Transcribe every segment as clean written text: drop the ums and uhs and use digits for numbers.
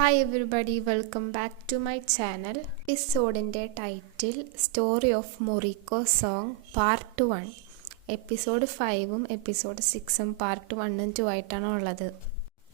Hi everybody, welcome back to my channel. എപ്പിസോഡിൻ്റെ title story of Moriko song part 1. Episode 5ഉം episode 6ഉം part 1ഉം 2 ആയിട്ടാണ് ഉള്ളത്.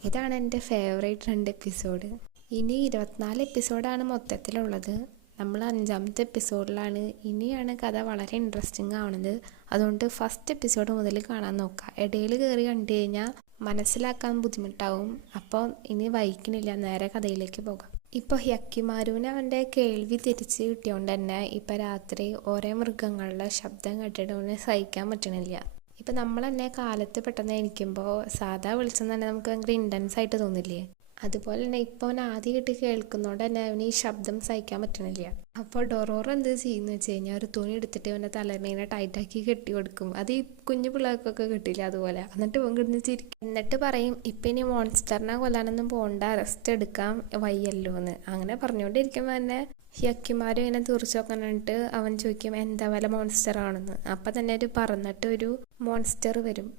ഇതാണ് എൻ്റെ ഫേവറേറ്റ് 2 എപ്പിസോഡ്. ഇനി 24 എപ്പിസോഡാണ് മൊത്തത്തിലുള്ളത്. നമ്മൾ 5ാമത്തെ എപ്പിസോഡിലാണ്. ഇനിയാണ് കഥ വളരെ ഇൻട്രസ്റ്റിംഗ് ആവുന്നത്. അതുകൊണ്ട് ഫസ്റ്റ് എപ്പിസോഡ് മുതൽ കാണാൻ നോക്കുക. ഇടയിൽ കയറി കണ്ടു കഴിഞ്ഞാൽ മനസ്സിലാക്കാൻ ബുദ്ധിമുട്ടാവും. അപ്പോൾ ഇനി വൈകണില്ല, നേരെ കഥയിലേക്ക് പോകാം. ഇപ്പോൾ ഹ്യക്കിമാരുവിന് അവൻ്റെ കേൾവി തിരിച്ച് കിട്ടിയോണ്ട് തന്നെ ഇപ്പം രാത്രി ഓരോ മൃഗങ്ങളുടെ ശബ്ദം കേട്ടിട്ട് അവന് സഹിക്കാൻ പറ്റണില്ല. ഇപ്പം നമ്മൾ തന്നെ കാലത്ത് പെട്ടെന്ന് എണീക്കുമ്പോൾ സാധാ വെളിച്ചം തന്നെ നമുക്ക് ഭയങ്കര ഇൻറ്റൻസ് ആയിട്ട് തോന്നില്ലേ? അതുപോലെ തന്നെ ഇപ്പോൾ അവൻ ആദ്യമായിട്ട് കേൾക്കുന്നതുകൊണ്ട് തന്നെ അവന് ഈ ശബ്ദം സഹിക്കാൻ പറ്റണില്ല. അപ്പോൾ ഡൊറോറ എന്ത് ചെയ്യുന്നു വെച്ച് കഴിഞ്ഞാൽ ഒരു തുണി എടുത്തിട്ട് അവൻ്റെ തലമേനെ ടൈറ്റാക്കി കെട്ടി കൊടുക്കും. അത് ഈ കുഞ്ഞു പിള്ളേർക്കൊക്കെ കിട്ടില്ല അതുപോലെ. എന്നിട്ട് ഇവൻ കിടന്ന് ചിരിക്കും. എന്നിട്ട് പറയും, ഇപ്പം ഇനി മോൺസ്റ്ററിനെ കൊല്ലാനൊന്നും പോകണ്ട, റെസ്റ്റ് എടുക്കാൻ വയ്യല്ലോ എന്ന്. അങ്ങനെ പറഞ്ഞുകൊണ്ടിരിക്കുമ്പോൾ തന്നെ ഹ്യക്കിമാരും ഇങ്ങനെ തീർച്ചു നോക്കാനായിട്ട് അവൻ ചോദിക്കും എന്താ വല്ല മോൺസ്റ്റർ ആണെന്ന്. അപ്പം തന്നെ ഒരു പറന്നിട്ട് ഒരു മോൺസ്റ്റർ വരും.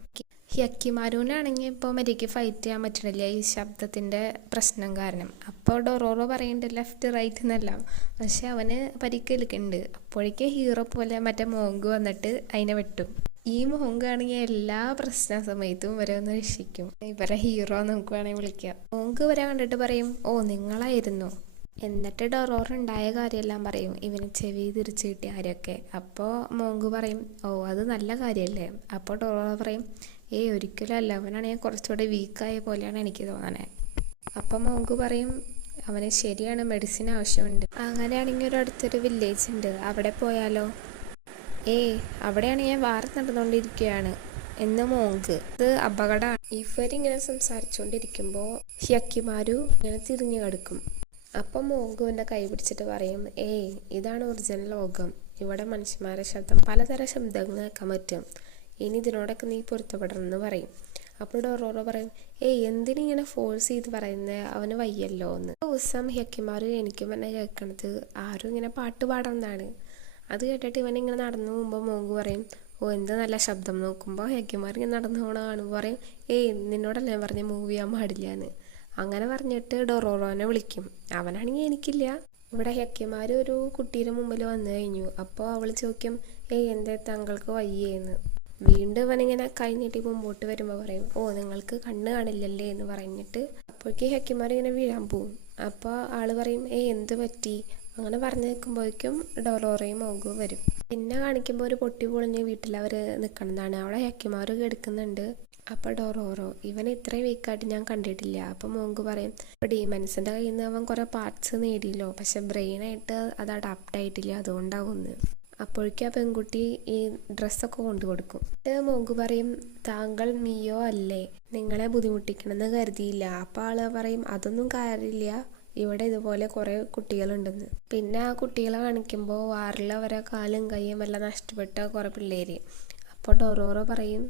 ഹ്യക്കിമാരൂനാണെങ്കിൽ ഇപ്പോൾ മരിക്ക് ഫൈറ്റ് ചെയ്യാൻ പറ്റണില്ല ഈ ശബ്ദത്തിൻ്റെ പ്രശ്നം കാരണം. അപ്പോൾ ഡൊറോറോ പറയുന്നുണ്ട് ലെഫ്റ്റ് റൈറ്റ് എന്നല്ല, പക്ഷെ അവന് പരിക്കേൽക്കുന്നുണ്ട്. അപ്പോഴേക്കും ഹീറോ പോലെ മറ്റേ മോങ്ക് വന്നിട്ട് അതിനെ വെട്ടും. ഈ മോങ്കാണെങ്കിൽ എല്ലാ പ്രശ്ന സമയത്തും ഇവരെ ഒന്ന് രക്ഷിക്കും. ഇവരെ ഹീറോ നമുക്ക് വേണമെങ്കിൽ വിളിക്കാം. മോങ്ക് ഇവരെ കണ്ടിട്ട് പറയും, ഓ നിങ്ങളായിരുന്നു. എന്നിട്ട് ഡൊറോറ ഉണ്ടായ കാര്യമെല്ലാം പറയും, ഇവന് ചെവി തിരിച്ച് കിട്ടിയ കാര്യമൊക്കെ. അപ്പോൾ മോങ്ക് പറയും, ഓ അത് നല്ല കാര്യമല്ലേ. അപ്പോൾ ഡൊറോറ പറയും, ഒരിക്കലും അല്ല, അവനാണെങ്കിൽ കുറച്ചുകൂടെ വീക്കായ പോലെയാണ് എനിക്ക് തോന്നണേ. അപ്പം മോങ്ക് പറയും, അവന് ശരിയാണ്, മെഡിസിൻ ആവശ്യമുണ്ട്. അങ്ങനെയാണെങ്കിൽ ഒരു അടുത്തൊരു വില്ലേജ് ഉണ്ട്, അവിടെ പോയാലോ? അവിടെയാണെങ്കിൽ വാർ നടന്നുകൊണ്ടിരിക്കുകയാണ് എന്ന് മോങ്ക്. ഇത് അപകടമാണ്. ഇവരിങ്ങനെ സംസാരിച്ചുകൊണ്ടിരിക്കുമ്പോൾ ഹ്യക്കിമാരു ഇങ്ങനെ തിരിഞ്ഞു കിടക്കും. അപ്പം മോങ്ക് എൻ്റെ കൈ പിടിച്ചിട്ട് പറയും, ഇതാണ് ഒറിജിനൽ ലോകം. ഇവിടെ മനുഷ്യന്മാരുടെ ശബ്ദം, പലതരം ശബ്ദങ്ങൾ കേൾക്കാൻ പറ്റും. ഇനി ഇതിനോടൊക്കെ നീ പൊരുത്തപ്പെടണം എന്ന് പറയും. അപ്പോൾ ഡൊറോറോ പറയും, എന്തിനിങ്ങനെ ഫോഴ്സ് ചെയ്ത് പറയുന്നത്, അവന് വയ്യല്ലോ എന്ന്. ദിവസം ഹ്യക്കിമാരും എനിക്കും തന്നെ കേൾക്കണത് ആരും ഇങ്ങനെ പാട്ട് പാടുന്നതാണ്. അത് കേട്ടിട്ട് ഇവനിങ്ങനെ നടന്നു പോകുമ്പോൾ മോങ്ക് പറയും, എന്ത് നല്ല ശബ്ദം. നോക്കുമ്പോൾ ഹ്യക്കിമാർ ഇങ്ങനെ നടന്നു പോകണ കാണുമ്പോൾ പറയും, നിന്നോടല്ലേ പറഞ്ഞ് മൂവ് ചെയ്യാൻ പാടില്ല എന്ന്. അങ്ങനെ പറഞ്ഞിട്ട് ഡൊറോറോനെ വിളിക്കും. അവനാണെങ്കിൽ എനിക്കില്ല. ഇവിടെ ഹ്യക്കിമാർ ഒരു കുട്ടിയുടെ മുമ്പിൽ വന്നു കഴിഞ്ഞു. അപ്പോൾ അവൾ ചോദിക്കും, എന്താ താങ്കൾക്ക് വയ്യേന്ന്. വീണ്ടും അവനിങ്ങനെ കഴിഞ്ഞിട്ട് മുമ്പോട്ട് വരുമ്പോൾ പറയും, നിങ്ങൾക്ക് കണ്ണ് കാണില്ലല്ലേ എന്ന് പറഞ്ഞിട്ട് അപ്പോഴേക്കും ഹ്യക്കിമാർ ഇങ്ങനെ വീഴാൻ പോവും. അപ്പോൾ ആള് പറയും, എന്ത് പറ്റി? അങ്ങനെ പറഞ്ഞു നിൽക്കുമ്പോഴേക്കും ഡൊറോറയും മോങ്കും വരും. പിന്നെ കാണിക്കുമ്പോൾ ഒരു പൊട്ടി പൊളിഞ്ഞ വീട്ടിൽ അവർ നിൽക്കുന്നതാണ്. അവിടെ ഹ്യക്കിമാർ കിടക്കുന്നുണ്ട്. അപ്പോൾ ഡൊറോറോ, ഇവനെ ഇത്രയും വീക്കായിട്ട് ഞാൻ കണ്ടിട്ടില്ല. അപ്പോൾ മോങ്ക് പറയും, ഇപ്പോൾ ഡീമൻസിൻ്റെ കയ്യിൽ നിന്ന് അവൻ കുറേ പാർട്സ് നേടിയല്ലോ, പക്ഷെ ബ്രെയിനായിട്ട് അത് അഡാപ്റ്റ് ആയിട്ടില്ല, അതുകൊണ്ടാവുന്നു. അപ്പോഴേക്കും ആ പെൺകുട്ടി ഈ ഡ്രസ്സൊക്കെ കൊണ്ടു കൊടുക്കും. മോങ്ക് പറയും, താങ്കൾ മിയോ അല്ലേ, നിങ്ങളെ ബുദ്ധിമുട്ടിക്കണമെന്ന് കരുതിയില്ല. അപ്പോൾ ആള് പറയും, അതൊന്നും കാര്യമില്ല, ഇവിടെ ഇതുപോലെ കുറേ കുട്ടികളുണ്ടെന്ന്. പിന്നെ ആ കുട്ടികളെ കാണിക്കുമ്പോൾ വാറിൽ അവരെ കാലും കൈയും എല്ലാം നഷ്ടപ്പെട്ട കുറേ പിള്ളേര്. അപ്പോൾ ഡൊറോറോ പറയും,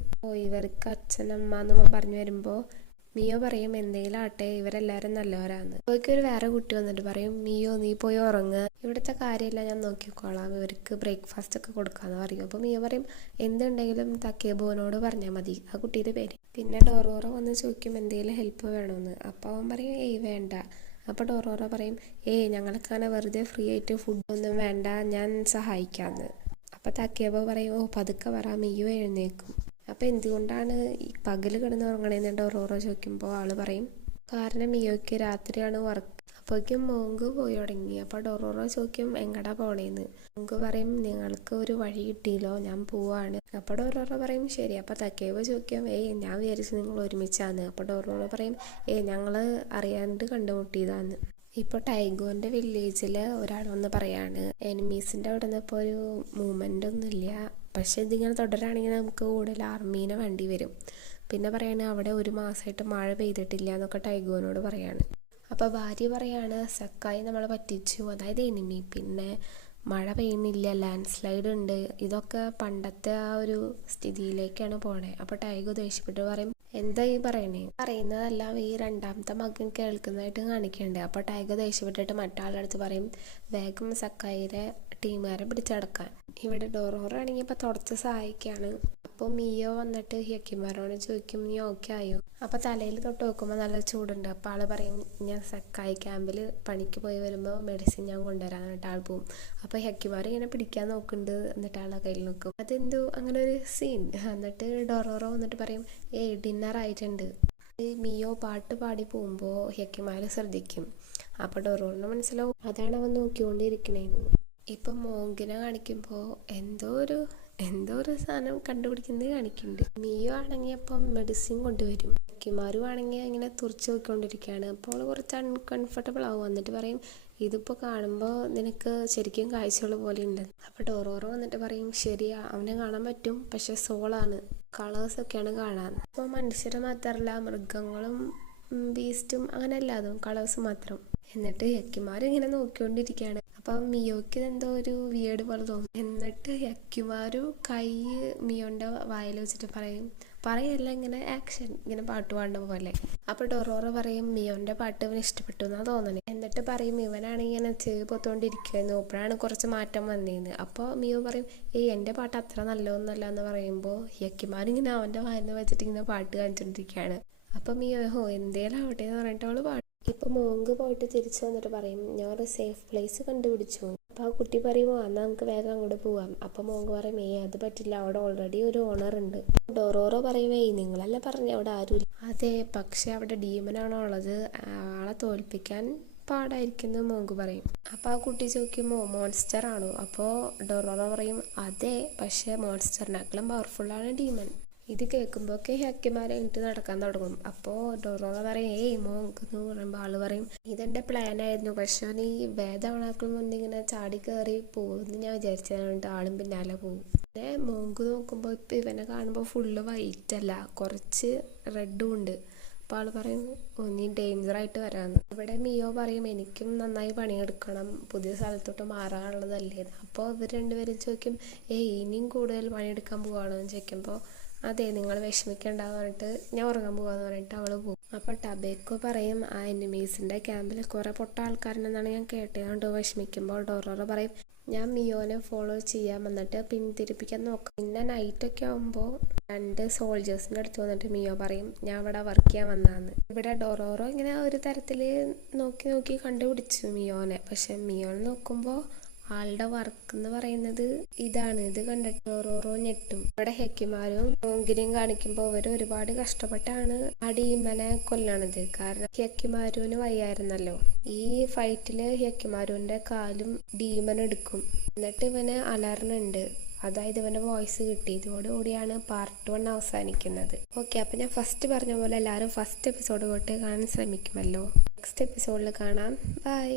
ഇവർക്ക് അച്ഛനമ്മ എന്ന് പറഞ്ഞു വരുമ്പോൾ മിയോ പറയും, എന്തെങ്കിലും ആട്ടെ, ഇവരെല്ലാവരും നല്ലവരാന്ന്. അപ്പോഴേക്കും ഒരു വേറെ കുട്ടി വന്നിട്ട് പറയും, മിയോ നീ പോയി ഉറങ്ങുക, ഇവിടുത്തെ കാര്യമില്ല ഞാൻ നോക്കിക്കോളാം, ഇവർക്ക് ബ്രേക്ക്ഫാസ്റ്റ് ഒക്കെ കൊടുക്കാമെന്ന് പറയും. അപ്പോൾ മിയോ പറയും, എന്തുണ്ടെങ്കിലും തക്കേബോനോട് പറഞ്ഞാൽ മതി, ആ കുട്ടിയുടെ പേര്. പിന്നെ ഡൊറോറോ വന്ന് ചോദിക്കും എന്തെങ്കിലും ഹെൽപ്പ് വേണമെന്ന്. അപ്പോൾ അവൻ പറയും, വേണ്ട. അപ്പോൾ ഡൊറോറോ പറയും, ഞങ്ങൾക്കങ്ങനെ വെറുതെ ഫ്രീ ആയിട്ട് ഫുഡൊന്നും വേണ്ട, ഞാൻ സഹായിക്കാമെന്ന്. അപ്പോൾ തക്കേബോ പറയും, പതുക്കെ പറ, മിയോ എഴുന്നേക്കും. അപ്പോൾ എന്തുകൊണ്ടാണ് ഈ പകൽ കിടന്ന് ഉറങ്ങണേന്ന് ഡൊറോറോ ചോദിക്കുമ്പോൾ ആൾ പറയും, കാരണം മിയോയ്ക്ക് രാത്രിയാണ് വർക്ക്. അപ്പോഴേക്കും മോങ്ക് പോയി തുടങ്ങി. അപ്പോൾ ഡൊറോറോ ചോദിക്കും, എങ്ങടാ പോണേന്ന്. മോങ്ക് പറയും, നിങ്ങൾക്ക് ഒരു വഴി കിട്ടിയല്ലോ, ഞാൻ പോവാണ്. അപ്പോൾ ഡൊറോറോ പറയും, ശരി. അപ്പോൾ തക്കേബോ ചോദിക്കും, ഞാൻ വിചാരിച്ചു നിങ്ങൾ ഒരുമിച്ചാന്ന്. അപ്പോൾ ഡൊറോറോ പറയും, ഞങ്ങൾ അറിയാണ്ട് കണ്ടുമുട്ടിയതാന്ന്. ഇപ്പോൾ ടൈഗോൻ്റെ വില്ലേജിൽ ഒരാൾ വന്ന് പറയാണ്, എനിമീസിൻ്റെ അവിടെ നിന്ന് ഇപ്പോൾ ഒരു മൂവ്മെൻ്റ് ഒന്നുമില്ല, പക്ഷേ ഇതിങ്ങനെ തുടരുകയാണെങ്കിൽ നമുക്ക് കൂടുതൽ ആർമീനെ വേണ്ടി വരും. പിന്നെ പറയാണ്, അവിടെ ഒരു മാസമായിട്ട് മഴ പെയ്തിട്ടില്ല എന്നൊക്കെ ടൈഗോനോട് പറയാണ്. അപ്പോൾ ഭാര്യ പറയാണ്, സക്കായി നമ്മളെ പറ്റിച്ചു, അതായത് എനിമി. പിന്നെ മഴ പെയ്യുന്നില്ല, ലാൻഡ് സ്ലൈഡ് ഉണ്ട്, ഇതൊക്കെ പണ്ടത്തെ ആ ഒരു സ്ഥിതിയിലേക്കാണ് പോണേ. അപ്പോൾ ടൈഗോ ദേഷ്യപ്പെട്ട് പറയും, എന്താ ഈ പറയണേ? പറയുന്നതെല്ലാം ഈ 2ാമത്തെ മകൻ കേൾക്കുന്നതായിട്ട് കാണിക്കുന്നുണ്ട്. അപ്പോൾ ടൈഗോ ദേഷ്യപ്പെട്ടിട്ട് മറ്റാളുടെ അടുത്ത് പറയും, വേഗം സക്കായിരെ ടീമുകാരെ പിടിച്ചടക്കാൻ. ഇവിടെ ഡൊറോറോ ആണെങ്കിൽ ഇപ്പോൾ തുടച്ച് സഹായിക്കുകയാണ്. അപ്പോൾ മിയോ വന്നിട്ട് ഹിയക്കിമാരോട് ചോദിക്കും നീ ഓക്കെ ആയോ. അപ്പോൾ തലയിൽ തൊട്ട് നോക്കുമ്പോൾ നല്ല ചൂടുണ്ട്. അപ്പോൾ ആൾ പറയും ഞാൻ സക്കായി ക്യാമ്പിൽ പണിക്ക് പോയി വരുമ്പോൾ മെഡിസിൻ ഞാൻ കൊണ്ടുവരാൻ എന്നിട്ട് ആൾ പോവും. അപ്പോൾ ഹിയക്കിമാർ ഇങ്ങനെ പിടിക്കാൻ നോക്കുന്നുണ്ട്, എന്നിട്ട് ആളെ കയ്യിൽ നോക്കും. അതെന്തോ അങ്ങനെ ഒരു സീൻ. എന്നിട്ട് ഡൊറോറോ വന്നിട്ട് പറയും ഡിന്നർ ആയിട്ടുണ്ട്. മിയോ പാട്ട് പാടി പോകുമ്പോൾ ഹിയക്കിമാർ ശ്രദ്ധിക്കും. അപ്പോൾ ഡൊറോറിന് മനസ്സിലാവും അതാണ് അവൻ നോക്കിക്കൊണ്ടിരിക്കണേന്ന്. ഇപ്പം മോങ്കിനെ കാണിക്കുമ്പോൾ എന്തോ ഒരു സാധനം കണ്ടുപിടിക്കുന്നത് കാണിക്കുന്നുണ്ട്. മിയോ ആണെങ്കിൽ അപ്പം മെഡിസിൻ കൊണ്ടുവരും. ഹിയക്കിമാരും ആണെങ്കിൽ ഇങ്ങനെ തുറച്ച് നോക്കിക്കൊണ്ടിരിക്കുകയാണ്. അപ്പോൾ കുറച്ച് അൺകംഫർട്ടബിൾ ആവും. എന്നിട്ട് പറയും ഇതിപ്പോൾ കാണുമ്പോൾ നിനക്ക് ശരിക്കും കാഴ്ചകൾ പോലെ ഉണ്ട്. അപ്പോൾ ഡൊറോറോ വന്നിട്ട് പറയും ശരിയാ, അവനെ കാണാൻ പറ്റും, പക്ഷെ സോളാണ്, കളേഴ്സൊക്കെയാണ് കാണാൻ. അപ്പോൾ മനുഷ്യരെ മാത്രമല്ല മൃഗങ്ങളും ബീസ്റ്റും അങ്ങനെ എല്ലാതും കളേഴ്സ് മാത്രം. എന്നിട്ട് ഹിയക്കിമാർ ഇങ്ങനെ നോക്കിക്കൊണ്ടിരിക്കുകയാണ്. അപ്പം മിയോക്ക് എന്തോ ഒരു വിയേർഡ് പോലെ തോന്നും. എന്നിട്ട് ഹിയക്കിമാരു കൈ മിയോൻ്റെ വായിൽ വെച്ചിട്ട് പറയല്ല ഇങ്ങനെ ആക്ഷൻ, ഇങ്ങനെ പാട്ട് പാടുന്ന പോലെ. അപ്പോൾ ഡൊറോറോ പറയും മിയോൻ്റെ പാട്ട് ഇവന് ഇഷ്ടപ്പെട്ടു എന്നാ തോന്നണേ. എന്നിട്ട് പറയും ഇവനാണെങ്കിൽ ഇങ്ങനെ ചെയ്തുകൊണ്ടിരിക്കുന്നു, അപ്പോഴാണ് കുറച്ച് മാറ്റം വന്നേന്ന്. അപ്പോൾ മിയോ പറയും എൻ്റെ പാട്ട് അത്ര നല്ലതൊന്നല്ല എന്ന് പറയുമ്പോൾ ഹിയക്കിമാരിങ്ങനെ അവൻ്റെ വായിൽ വെച്ചിട്ട് ഇങ്ങനെ പാട്ട് കാണിച്ചുകൊണ്ടിരിക്കുകയാണ്. അപ്പം മിയോ എന്തേലും ആവട്ടെ എന്ന് പറഞ്ഞിട്ട് അവള് പാടും. ഇപ്പം മോങ്ക് പോയിട്ട് തിരിച്ചു വന്നിട്ട് പറയും ഞാൻ ഒരു സേഫ് പ്ലേസ് കണ്ടുപിടിച്ചു. അപ്പോൾ ആ കുട്ടി പറയുമോ എന്നാൽ നമുക്ക് വേഗം അങ്ങോട്ട് പോവാം. അപ്പം മോങ്ക് പറയും അത് പറ്റില്ല, അവിടെ ഓൾറെഡി ഒരു ഓണർ ഉണ്ട്. ഡൊറോറോ പറയുമേ നിങ്ങളല്ല പറഞ്ഞ അവിടെ ആരുമില്ല. അതെ, പക്ഷെ അവിടെ ഡീമനാണോ ഉള്ളത്, ആളെ തോൽപ്പിക്കാൻ പാടായിരിക്കുന്നു മോങ്ക് പറയും. അപ്പോൾ ആ കുട്ടി ചോദിക്കുമോ മോൺസ്റ്റർ ആണോ. അപ്പോൾ ഡൊറോറോ പറയും അതെ, പക്ഷെ മോൺസ്റ്ററിനേക്കാളും പവർഫുള്ളാണ് ഡീമൻ. ഇത് കേൾക്കുമ്പോഴൊക്കെ ഹിയക്കിമാരെ കഴിഞ്ഞിട്ട് നടക്കാൻ തുടങ്ങും. അപ്പോൾ ഡൊറോറോ പറയും മോങ്ക് എന്ന് പറയുമ്പോൾ ആള് പറയും ഇതെൻ്റെ പ്ലാനായിരുന്നു, പക്ഷെ നീ വേദവണാക്കൾ മുന്നിങ്ങനെ ചാടി കയറി പോകുമെന്ന് ഞാൻ വിചാരിച്ചതുകൊണ്ട് ആളും പിന്നാലെ പോകും. പിന്നെ മോങ്ക് നോക്കുമ്പോൾ ഇപ്പം ഇവനെ കാണുമ്പോൾ ഫുള്ള് വൈറ്റ് അല്ല, കുറച്ച് റെഡും ഉണ്ട്. അപ്പോൾ ആൾ പറയും നീ ഡേഞ്ചറായിട്ട് വരാമെന്ന്. ഇവിടെ മിയോ പറയും എനിക്കും നന്നായി പണിയെടുക്കണം, പുതിയ സ്ഥലത്തോട്ട് മാറാനുള്ളതല്ലേ. അപ്പോൾ ഇവർ രണ്ടുപേരും ചോദിക്കും ഇനിയും കൂടുതൽ പണിയെടുക്കാൻ പോവുകയാണോ എന്ന് ചോദിക്കുമ്പോൾ അതെ നിങ്ങൾ വിഷമിക്കണ്ടെന്ന് പറഞ്ഞിട്ട് ഞാൻ ഉറങ്ങാൻ പോവാന്ന് പറഞ്ഞിട്ട് അവൾ പോകും. അപ്പോൾ ടബേക്കോ പറയും ആ എനിമീസിൻ്റെ ക്യാമ്പിൽ കുറേ പൊട്ട ആൾക്കാരുണ്ടെന്നാണ് ഞാൻ കേട്ടതുകൊണ്ട് വിഷമിക്കുമ്പോൾ ഡൊറോറോ പറയും ഞാൻ മിയോനെ ഫോളോ ചെയ്യാൻ വന്നിട്ട് പിന്തിരിപ്പിക്കാൻ നോക്കാം. പിന്നെ നൈറ്റൊക്കെ ആകുമ്പോൾ 2 സോൾജേഴ്സിൻ്റെ അടുത്ത് വന്നിട്ട് മിയോ പറയും ഞാൻ ഇവിടെ വർക്ക് ചെയ്യാൻ വന്നതാന്ന്. ഇവിടെ ഡൊറോറോ ഇങ്ങനെ ഒരു തരത്തിൽ നോക്കി കണ്ടുപിടിച്ചു മിയോനെ. പക്ഷെ മിയോനെ നോക്കുമ്പോൾ ആളുടെ വർക്ക് എന്ന് പറയുന്നത് ഇതാണ്. ഇത് കണ്ടിട്ട് ഡൊറോറോ ഞെട്ടും. ഇവിടെ ഹിയക്കിമാരും മോങ്കിനെയും കാണിക്കുമ്പോൾ അവർ ഒരുപാട് കഷ്ടപ്പെട്ടാണ് ആ ഡീമനെ കൊല്ലണത്. കാരണം ഹിയക്കിമാരുവിന് വയ്യായിരുന്നല്ലോ. ഈ ഫൈറ്റില് ഹിയക്കിമാരുവിന്റെ കാലും ഡീമൻ എടുക്കും. എന്നിട്ട് ഇവന് അലർന്നുണ്ട്, അതായത് ഇവന്റെ വോയിസ് കിട്ടി. ഇതോടുകൂടിയാണ് പാർട്ട് 1 അവസാനിക്കുന്നത്. ഓക്കെ, അപ്പം ഞാൻ ഫസ്റ്റ് പറഞ്ഞ പോലെ എല്ലാവരും ഫസ്റ്റ് എപ്പിസോഡ് തൊട്ട് കാണാൻ ശ്രമിക്കുമല്ലോ. നെക്സ്റ്റ് എപ്പിസോഡിൽ കാണാം. ബൈ.